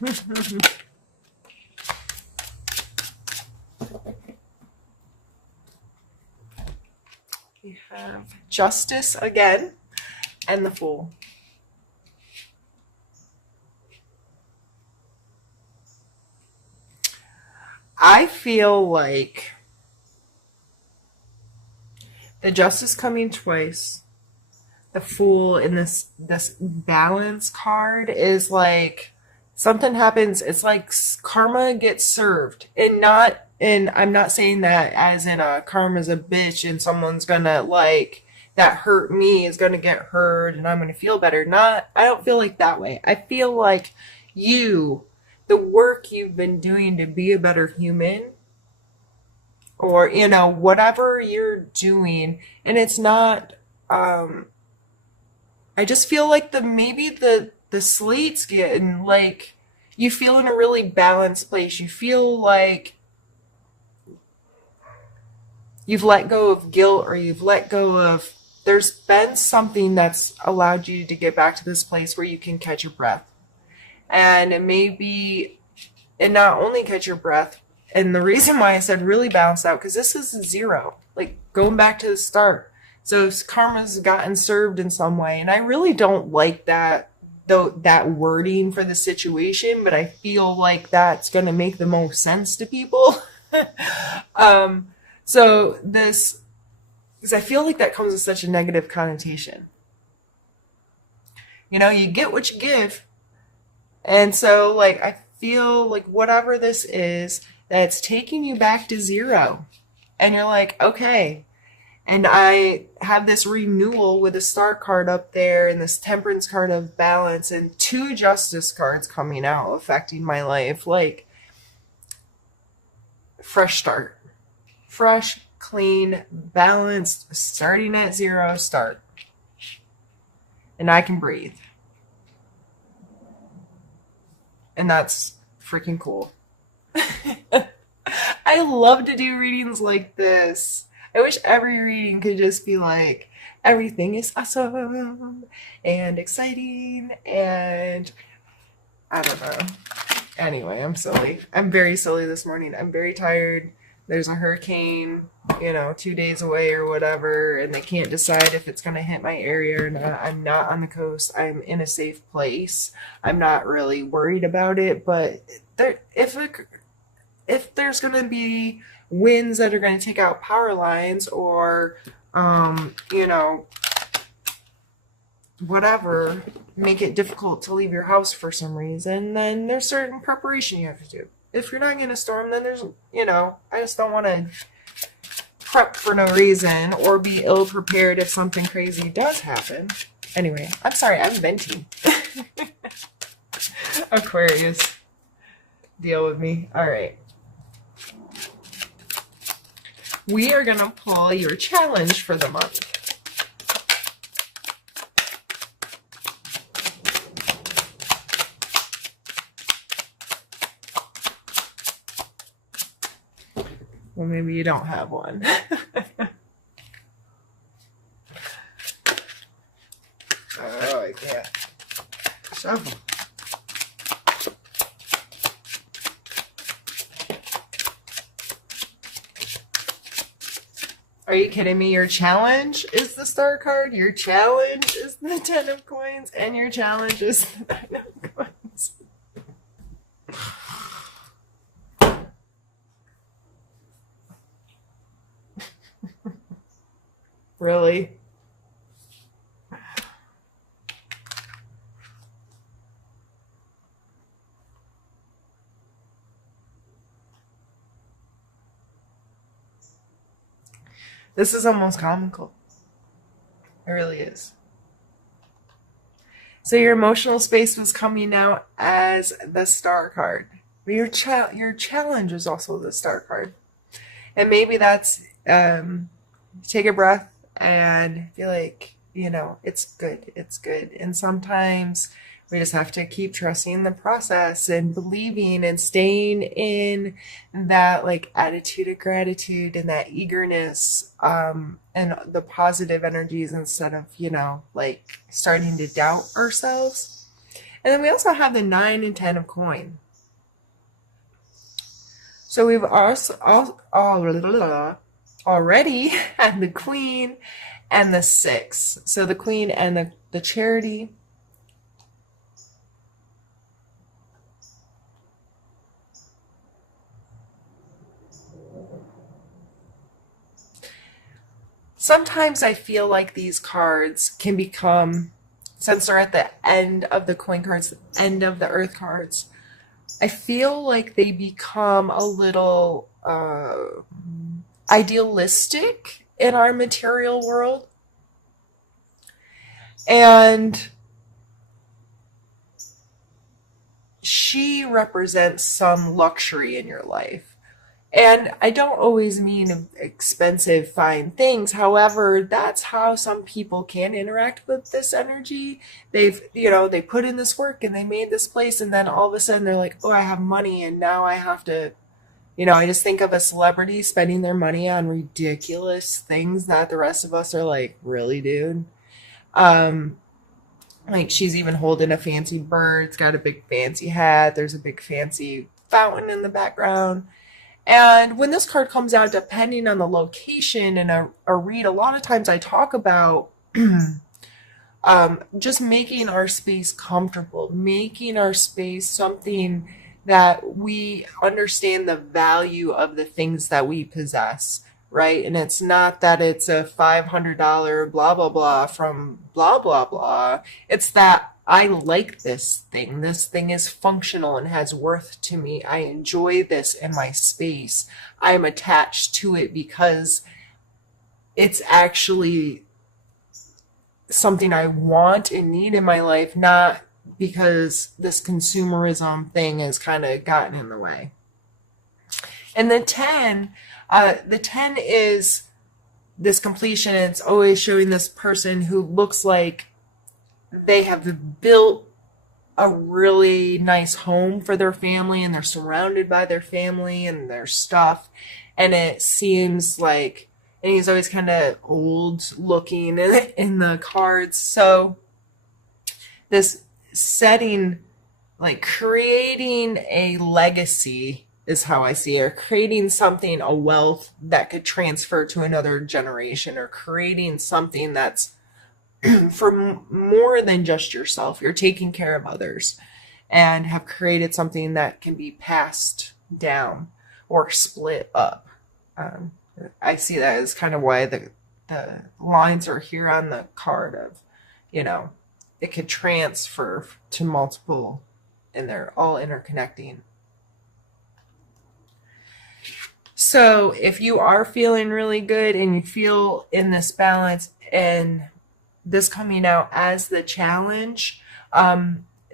We have Justice again and the Fool. I feel like the Justice coming twice, the Fool in this balance card is like something happens. It's like karma gets served, and I'm not saying that as in karma's a bitch and someone's gonna like that hurt me is gonna get hurt and I'm gonna feel better. Not, I don't feel like that way. I feel like you, the work you've been doing to be a better human, or whatever you're doing, and it's not. I just feel like the slate's getting like you feel in a really balanced place. You feel like you've let go of guilt, or you've let go of, there's been something that's allowed you to get back to this place where you can catch your breath. And not only catch your breath, and the reason why I said really balanced out, because this is zero, like going back to the start. So karma's gotten served in some way, and I really don't like that, though, that wording for the situation, but I feel like that's going to make the most sense to people. So this, because I feel like that comes with such a negative connotation. You get what you give. And so, like, I feel like whatever this is, that's taking you back to zero. And you're like, okay. And I have this renewal with a Star card up there and this Temperance card of balance and 2 Justice cards coming out affecting my life. Like, fresh start. Fresh, clean, balanced, starting at zero start. And I can breathe. And that's freaking cool. I love to do readings like this. I wish every reading could just be like, everything is awesome and exciting and I don't know. Anyway, I'm silly. I'm very silly this morning. I'm very tired. There's a hurricane, 2 days away or whatever, and they can't decide if it's going to hit my area or not. I'm not on the coast. I'm in a safe place. I'm not really worried about it, but if there's going to be winds that are going to take out power lines or, whatever, make it difficult to leave your house for some reason, then there's certain preparation you have to do. If you're not getting a storm, then there's, I just don't want to prep for no reason or be ill prepared if something crazy does happen. Anyway, I'm sorry, I'm venting. Aquarius, deal with me. All right. We are going to pull your challenge for the month. Well, maybe you don't have one. Oh, I can't. Shuffle. Are you kidding me? Your challenge is the Star card, your challenge is the 10 of coins, and your challenge is the 9 of coins. Really? This is almost comical. It really is. So your emotional space was coming out as the Star card. But your challenge is also the Star card. And maybe that's take a breath and feel like, it's good. It's good. And sometimes we just have to keep trusting the process and believing and staying in that like attitude of gratitude and that eagerness and the positive energies instead of, like starting to doubt ourselves. And then we also have the 9 and 10 of coin. So we've also already had the queen and the 6. So the queen and the charity. Sometimes I feel like these cards can become, since they're at the end of the coin cards, the end of the earth cards, I feel like they become a little idealistic in our material world. And she represents some luxury in your life. And I don't always mean expensive, fine things. However, that's how some people can interact with this energy. They put in this work and they made this place, and then all of a sudden they're like, oh, I have money, and now I have to, I just think of a celebrity spending their money on ridiculous things that the rest of us are like, really, dude? Um, like she's even holding a fancy bird. It's got a big fancy hat. There's a big fancy fountain in the background. And when this card comes out, depending on the location and a read, a lot of times I talk about just making our space comfortable, making our space something that we understand the value of the things that we possess, right? And it's not that it's a $500 blah, blah, blah from blah, blah, blah. It's that I like this thing. This thing is functional and has worth to me. I enjoy this in my space. I am attached to it because it's actually something I want and need in my life, not because this consumerism thing has kind of gotten in the way. And the 10 is this completion. It's always showing this person who looks like they have built a really nice home for their family, and they're surrounded by their family and their stuff. And it seems like, and he's always kind of old looking in the cards. So this setting, like creating a legacy is how I see it, or creating something, a wealth that could transfer to another generation, or creating something that's for more than just yourself. You're taking care of others and have created something that can be passed down or split up. I see that as kind of why the lines are here on the card of, it could transfer to multiple, and they're all interconnecting. So if you are feeling really good and you feel in this balance, and this coming out as the challenge,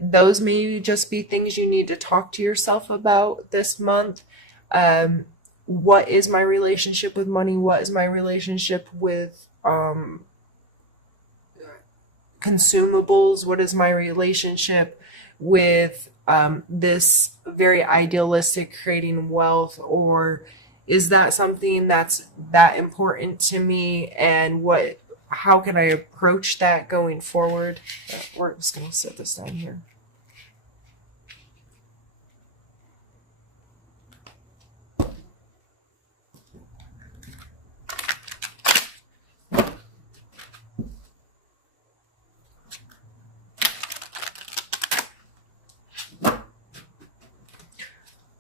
those may just be things you need to talk to yourself about this month. What is my relationship with money? What is my relationship with consumables? What is my relationship with this very idealistic creating wealth? Or is that something that's that important to me? And how can I approach that going forward? We're just going to set this down here.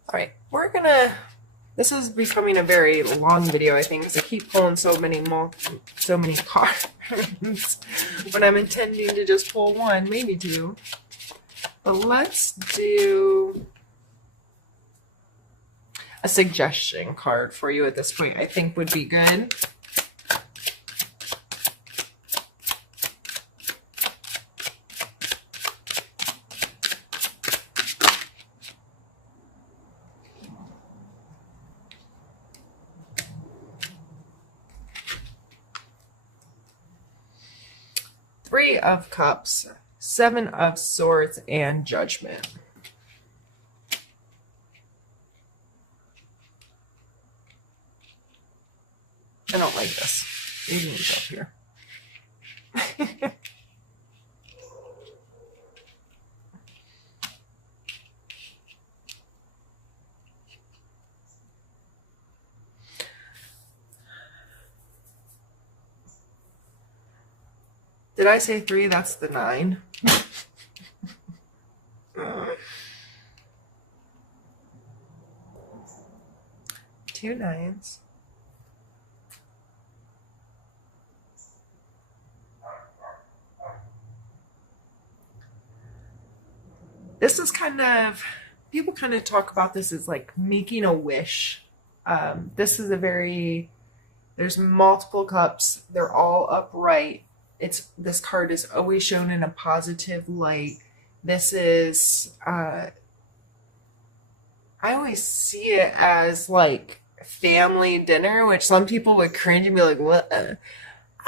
All right, this is becoming a very long video, I think, because I keep pulling so many cards when I'm intending to just pull one, maybe two. But let's do a suggestion card for you at this point, I think would be good. Three of Cups, Seven of Swords, and Judgment. I don't like this. You can move up here. Did I say 3? That's the 9. 2 9s. This is kind of, people kind of talk about this as like making a wish. This is a very, there's multiple cups. They're all upright. This card is always shown in a positive light. This is, I always see it as like family dinner, which some people would cringe and be like, what?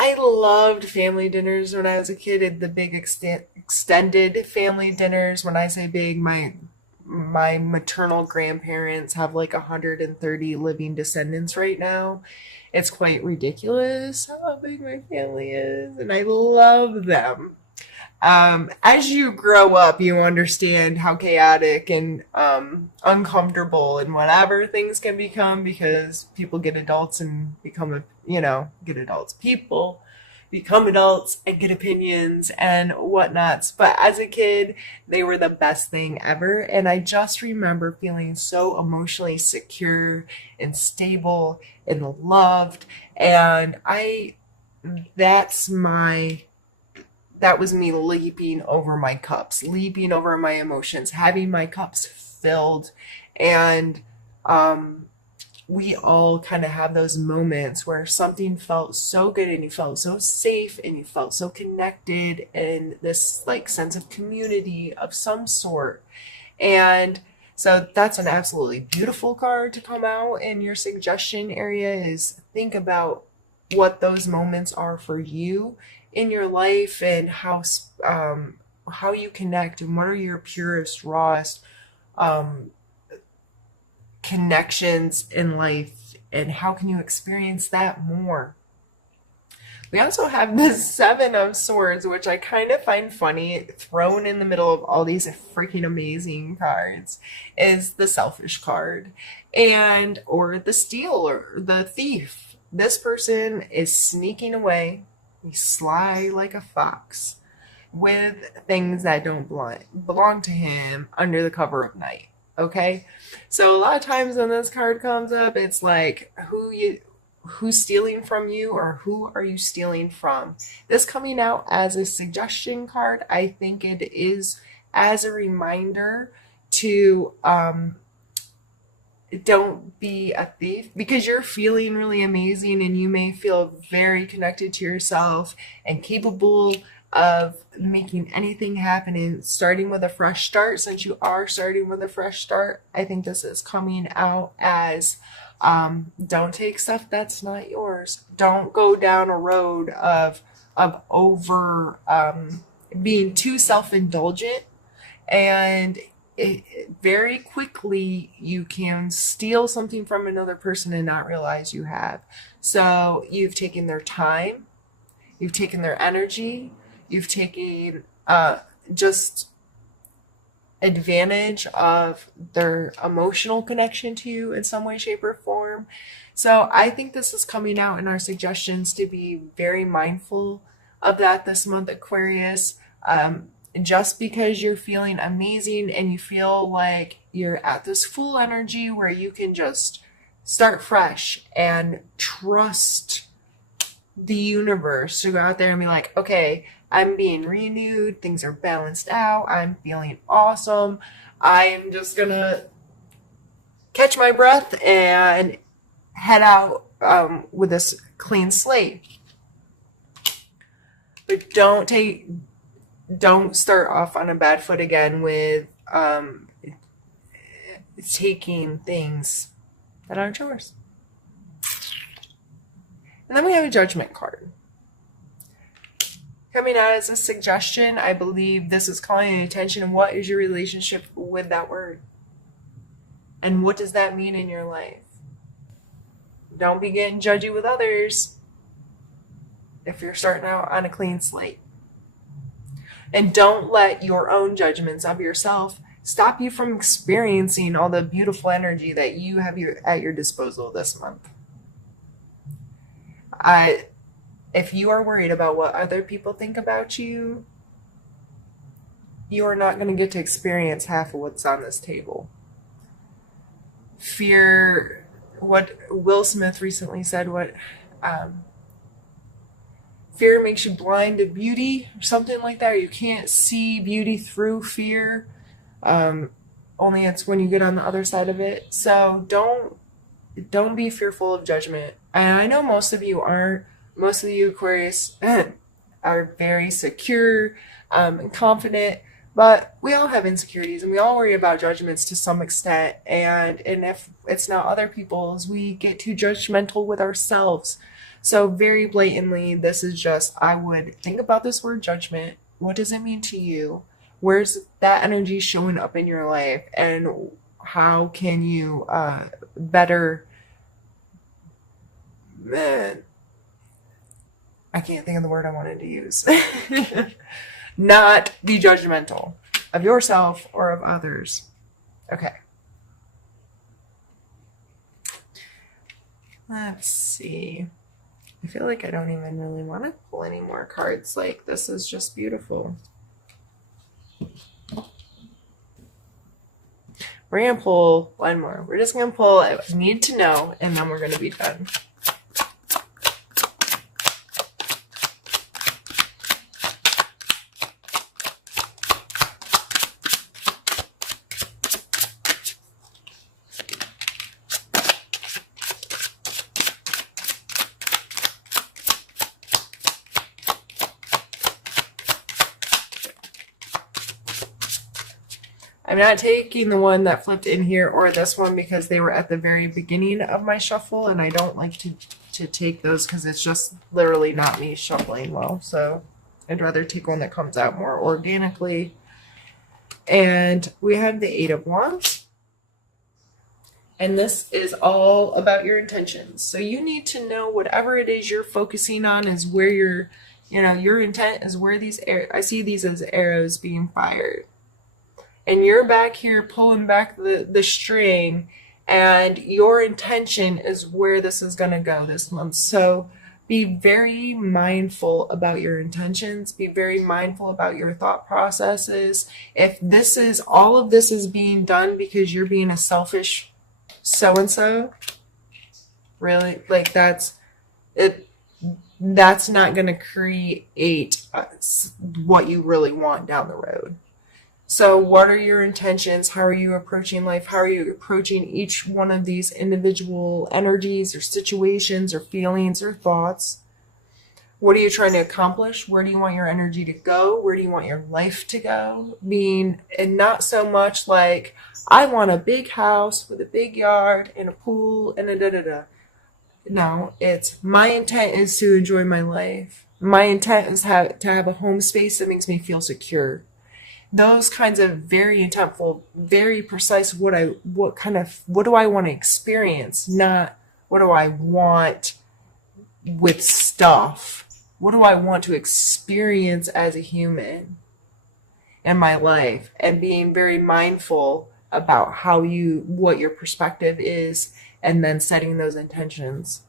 I loved family dinners when I was a kid, and the big extended family dinners. When I say big, my maternal grandparents have like 130 living descendants right now. It's quite ridiculous how big my family is, and I love them. As you grow up, you understand how chaotic and uncomfortable and whatever things can become because people get adults and become, get adults. People become adults and get opinions and whatnots. But as a kid, they were the best thing ever. And I just remember feeling so emotionally secure and stable and loved. And that's my that was me leaping over my cups, leaping over my emotions, having my cups filled. And we all kind of have those moments where something felt so good and you felt so safe and you felt so connected and this like sense of community of some sort. And so that's an absolutely beautiful card to come out in your suggestion area. Is think about what those moments are for you in your life and how you connect and what are your purest, rawest connections in life and how can you experience that more. We also have the 7 of Swords, which I kind of find funny, thrown in the middle of all these freaking amazing cards, is the Selfish card, and or the Stealer, the Thief. This person is sneaking away. He's sly like a fox with things that don't belong to him under the cover of night. Okay? So a lot of times when this card comes up, it's like who's stealing from you or who are you stealing from? This coming out as a suggestion card, I think it is as a reminder to don't be a thief, because you're feeling really amazing and you may feel very connected to yourself and capable of making anything happen and starting with a fresh start. Since you are starting with a fresh start, I think this is coming out as don't take stuff that's not yours. Don't go down a road of over being too self-indulgent, and very quickly you can steal something from another person and not realize you have. So you've taken their time, you've taken their energy, you've taken just advantage of their emotional connection to you in some way, shape, or form. So I think this is coming out in our suggestions to be very mindful of that this month, Aquarius. Just because you're feeling amazing and you feel like you're at this full energy where you can just start fresh and trust the universe to go out there and be like, okay, I'm being renewed, things are balanced out, I'm feeling awesome, I'm just gonna catch my breath and head out with this clean slate. But don't start off on a bad foot again with taking things that aren't yours. And then we have a Judgment card. Coming out as a suggestion, I believe this is calling attention. What is your relationship with that word? And what does that mean in your life? Don't be getting judgy with others if you're starting out on a clean slate. And don't let your own judgments of yourself stop you from experiencing all the beautiful energy that you have at your disposal this month. If you are worried about what other people think about you are not going to get to experience half of what's on this table. Fear, what Will Smith recently said, um, fear makes you blind to beauty, or something like that. Or you can't see beauty through fear. Um, Only it's when you get on the other side of it. So don't be fearful of judgment. And I know most of you aren't. Most of you Aquarius are very secure and confident, but we all have insecurities and we all worry about judgments to some extent. And if it's not other people's, we get too judgmental with ourselves. So very blatantly, this is just, I would think about this word judgment. What does it mean to you? Where's that energy showing up in your life? And how can you better, man, I can't think of the word I wanted to use. Not be judgmental of yourself or of others. Okay. Let's see. I feel like I don't even really want to pull any more cards. Like, this is just beautiful. We're going to pull one more. We're just going to pull I Need to Know, and then we're going to be done. I'm not taking the one that flipped in here or this one because they were at the very beginning of my shuffle, and I don't like to take those because it's just literally not me shuffling well. So I'd rather take one that comes out more organically. And we have the Eight of Wands. And this is all about your intentions. So you need to know whatever it is you're focusing on is where your intent is where I see these as arrows being fired. And you're back here pulling back the string, and your intention is where this is going to go this month. So be very mindful about your intentions. Be very mindful about your thought processes. If all of this is being done because you're being a selfish so-and-so, really, like that's not going to create what you really want down the road. So what are your intentions? How are you approaching life? How are you approaching each one of these individual energies or situations or feelings or thoughts? What are you trying to accomplish? Where do you want your energy to go? Where do you want your life to go? And not so much like, I want a big house with a big yard and a pool and a da-da-da. No, it's my intent is to enjoy my life. My intent is to have a home space that makes me feel secure. Those kinds of very intentful, very precise what do I want to experience, not what do I want with stuff. What do I want to experience as a human in my life? And being very mindful about what your perspective is, and then setting those intentions.